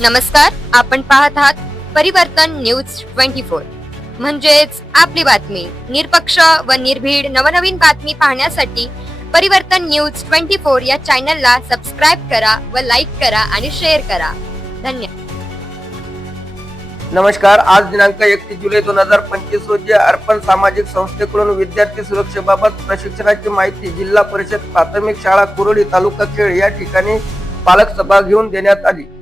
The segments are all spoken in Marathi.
नमस्कार आपण पाहत आहात परिवर्तन न्यूज ट्वेंटी फोर. म्हणजेच आपली बातमी निरपक्ष व निर्भीड नवनवीन बातमी पाहण्यासाठी परिवर्तन न्यूज ट्वेंटी फोर या चॅनलला सबस्क्राईब करा व लाईक करा आणि शेअर करा. धन्यवाद. नमस्कार आज दिनांक एकतीस जुलै दोन हजार पंचवीस रोजी अर्पण सामाजिक संस्थेकडून विद्यार्थी सुरक्षेबाबत प्रशिक्षणाची माहिती जिल्हा परिषद प्राथमिक शाळा कुरोली तालुका खेळ या ठिकाणी पालक सभा घेऊन देण्यात आली.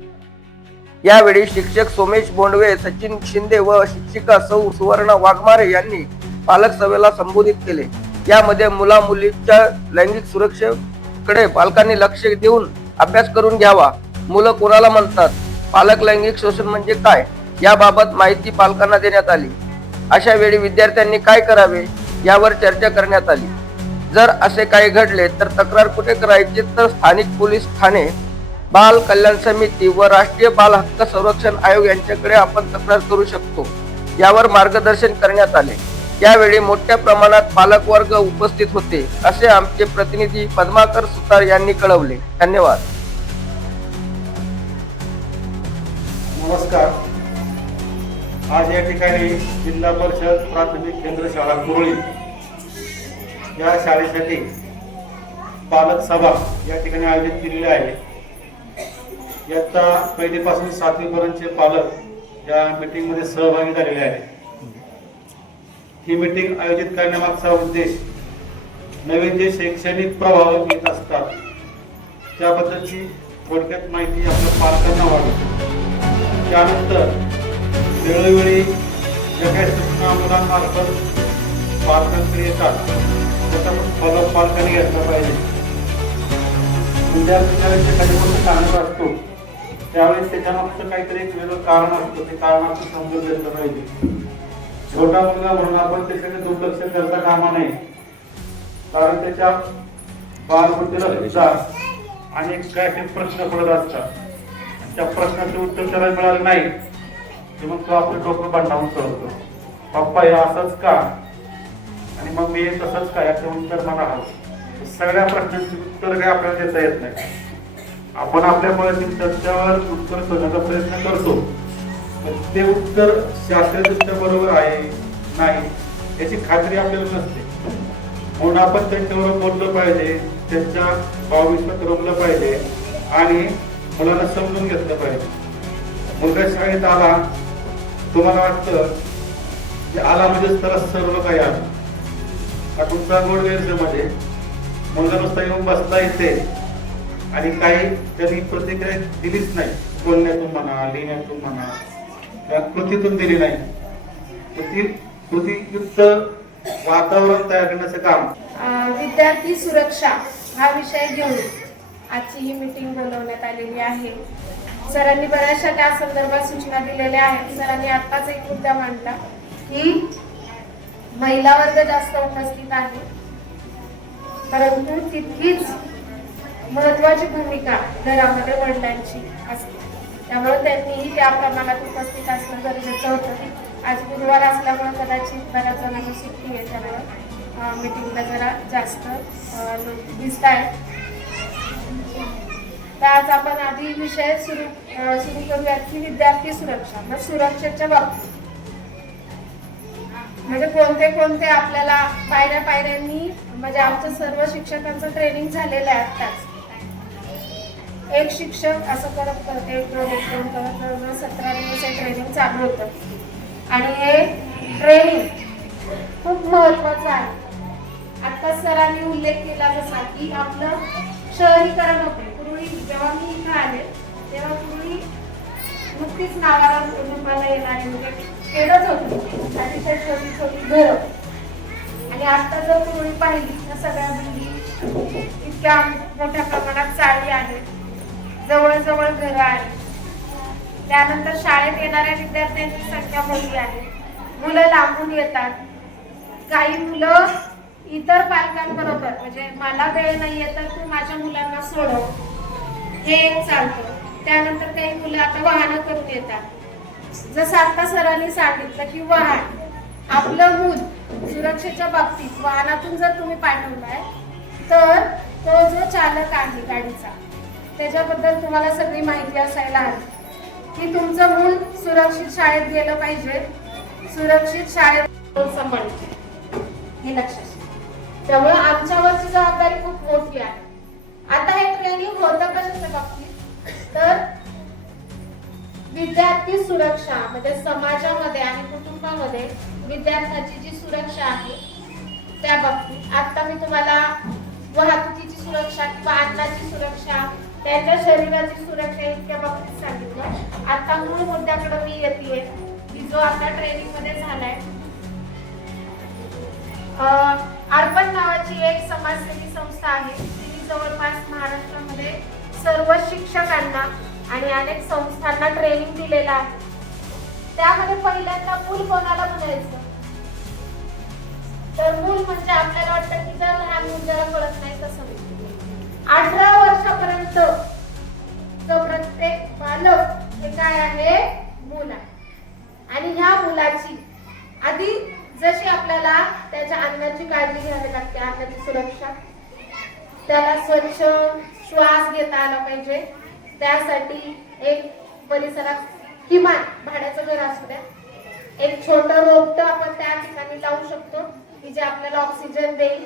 यावेळी शिक्षक सोमेश बोंडवे सचिन शिंदे व शिक्षिका सौ सुवर्ण वाघमारे यांनी पालक सभेला संबोधित केले. यामध्ये मुला मुलीच्या लैंगिक सुरक्षेकडे पालकांनी लक्ष देऊन अभ्यास करून घ्यावा. मुलं कोणाला म्हणतात? पालक लैंगिक शोषण म्हणजे काय? याबाबत माहिती पालकांना देण्यात आली. अशा वेळी विद्यार्थ्यांनी काय करावे? यावर चर्चा करण्यात आली. जर असे काही घडले तर तक्रार कुठे करायची? तर स्थानिक पोलीस ठाणे बाल कल्याण समिती व राष्ट्रीय बाल हक्क संरक्षण आयोग यांच्याकडे आपण तक्रार करू शकतो. यावर मार्गदर्शन करण्यात आले. यावेळी मोठ्या प्रमाणात पालकवर्ग उपस्थित होते असे आमचे प्रतिनिधी पद्माकर सुतार यांनी कळवले. धन्यवाद. नमस्कार. आज या ठिकाणी जिल्हा परिषद प्राथमिक केंद्र शाळा कुरळी या शाळेसाठी पालक सभा या ठिकाणी आयोजित केलेली आहे. इयत्ता पहिलीपासून सातवीपर्यंतचे पालक या मीटिंगमध्ये सहभागी झालेले आहेत. ही मीटिंग आयोजित करण्यामागचा उद्देश नवीन जे शैक्षणिक प्रभाव येत असतात त्याबद्दलची थोडक्यात माहिती आपल्या पालकांना व्हावी त्यानंतर वेळोवेळी ज्या काही सूचना मुलांमार्फत पालकांकडे येतात त्याचा फॉलोअप पालकांनी घेतला पाहिजे. विद्यार्थ्यांच्या जे कधी सांगत असतो. त्यावेळेस त्याच्यामागचं काहीतरी एक वेगळं कारण असतं. ते कारण आपण समजून घेतलं पाहिजे. छोटा मुलगा म्हणून आपण त्याच्याकडे दुर्लक्ष करता कामा नये. कारण त्याच्या बालबुद्धीला सुद्धा अनेक काय ते प्रश्न पडत असतात. त्या प्रश्नाचे उत्तर त्याला मिळालं नाही. की मग तो आपलं डोकं बंडावून करतो पप्पा हे असंच का? आणि मग मी हे तसंच का? याचं उत्तर मला हवं. सगळ्या प्रश्नांची उत्तर काय आपल्याला देता येत नाही. आपण आपल्या मनातील त्याच्यावर उत्तर शोधण्याचा प्रयत्न करतो. पण ते उत्तर शास्त्रीयदृष्ट्या बरोबर आहे नाही याची खात्री आपल्याला नसते. म्हणून आपण त्यांच्यावर बोललं पाहिजे त्यांच्या भावविश्वात रमलं पाहिजे आणि मुलांना समजून घेतलं पाहिजे. मुलगा शाळेत आला तुम्हाला वाटतं की आला म्हणजे तर सर्व काही आलं. हा तुमचा गोड गैरसमज मुलगा नुसता येऊन बसता येते आणि काही त्यांनी प्रतिक्रिया दिलीच नाही. बोलण्यातून म्हणा लिहिण्यातून म्हणा त्या कृतीतून दिली नाही. कृती कृतीयुक्त वातावरण तयार करण्याचं काम. विद्यार्थी सुरक्षा हा विषय घेऊन आजची ही मीटिंग बोलवण्यात आलेली आहे. सरांनी बऱ्याचशा त्या संदर्भात सूचना दिलेल्या आहेत. सरांनी आत्ताच एक मुद्दा मांडला की महिला वर्ग जास्त उपस्थित आहे. परंतु तितकीच महत्वाची भूमिका घरामध्ये वडिलांची असते. त्यामुळे त्यांनीही त्या प्रमाणात उपस्थित असणं गरजेचं होतं आज गुरुवार असल्यामुळे कदाचित बऱ्याच जणांना सुट्टी आहे. त्यामुळं मीटिंगला जरा जास्त दिसत आहे तर आज आपण आधी विषय सुरू सुरू करूयात की विद्यार्थी सुरक्षा मग सुरक्षेच्या बाबतीत. म्हणजे कोणते कोणते आपल्याला पायऱ्या पायऱ्यांनी म्हणजे आमचं सर्व शिक्षकांचं ट्रेनिंग झालेलं आहे आत्ताच. एक शिक्षक असं करत करत एक दोन एक दोन करत जवळजवळ सतरा दिवस हे ट्रेनिंग चालू होतं. आणि हे ट्रेनिंग खूप महत्वाचं आहे. आत्ताच सरांनी उल्लेख केला जसा की आपलं शहरीकरण होते. पूर्वी जेव्हा मी इथं आले तेव्हा पूर्वी नुकतीच नावाला कुटुंबाला येणारे म्हणजे खेळत होते. अतिशय छोटी छोटी घरं. आणि आत्ता जर पूर्वी पाहिली तर सगळ्या बिल्डिंग इतक्या मोठ्या प्रमाणात चालली आहेत. जवळजवळ घरं आहेत त्यानंतर शाळेत येणाऱ्या विद्यार्थ्यांची संख्या मोठी आहे. मुलं लांबून येतात. काही मुलं इतर पालकांबरोबर म्हणजे मला वेळ नाहीये तर तू माझ्या मुलांना सोडव. हे एक चालतं. त्यानंतर काही मुलं आता वाहनं करून येतात. जसं आता सरांनी सांगितलं की वाहन आपलं मूल सुरक्षेच्या बाबतीत वाहनातून जर तुम्ही पाठवलाय तर तो जो चालक आहे गाडीचा त्याच्याबद्दल तुम्हाला सगळी माहिती असायला हवी. की तुमचं मूल सुरक्षित शाळेत गेलं पाहिजे. सुरक्षित शाळेत सांभाळायचे हे लक्षात. त्यामुळे आमच्यावरची जबाबदारी खूप मोठी आहे. आता हे ट्रेनिंग होतं कशाच्या बाबतीत? तर विद्यार्थी सुरक्षा म्हणजे समाजामध्ये आणि कुटुंबामध्ये विद्यार्थ्याची जी सुरक्षा आहे त्या बाबतीत. आता मी तुम्हाला वाहतुकीची सुरक्षा किंवा अन्नाची सुरक्षा त्यांच्या शरीराची सुरक्षा इतक्या बाबतीत सांगितलं. आता मूळ मुद्द्याकडे मी येते की जो आता ट्रेनिंगमध्ये झालाय. अर्पण नावाची एक समाजसेवी संस्था आहे. तिने जवळपास महाराष्ट्रामध्ये सर्व शिक्षकांना आणि अनेक संस्थांना ट्रेनिंग दिलेलं आहे. त्यामध्ये पहिल्यांदा मूल कोणाला म्हणायचं? तर मूल म्हणजे आपल्याला वाटतं की जर लहान मूल ज्याला कळत नाही तसं काय आहे? मूल आहे. आणि ह्या मुलाची आधी जशी आपल्याला त्याच्या अन्नाची काळजी घ्यावी लागते अन्नाची सुरक्षा त्याला स्वच्छ श्वास घेता आला पाहिजे. त्यासाठी एक परिसरात किमान भाड्याचं घर असू द्या. एक छोट रोपट आपण त्या ठिकाणी लावू शकतो की जे आपल्याला ऑक्सिजन देईल.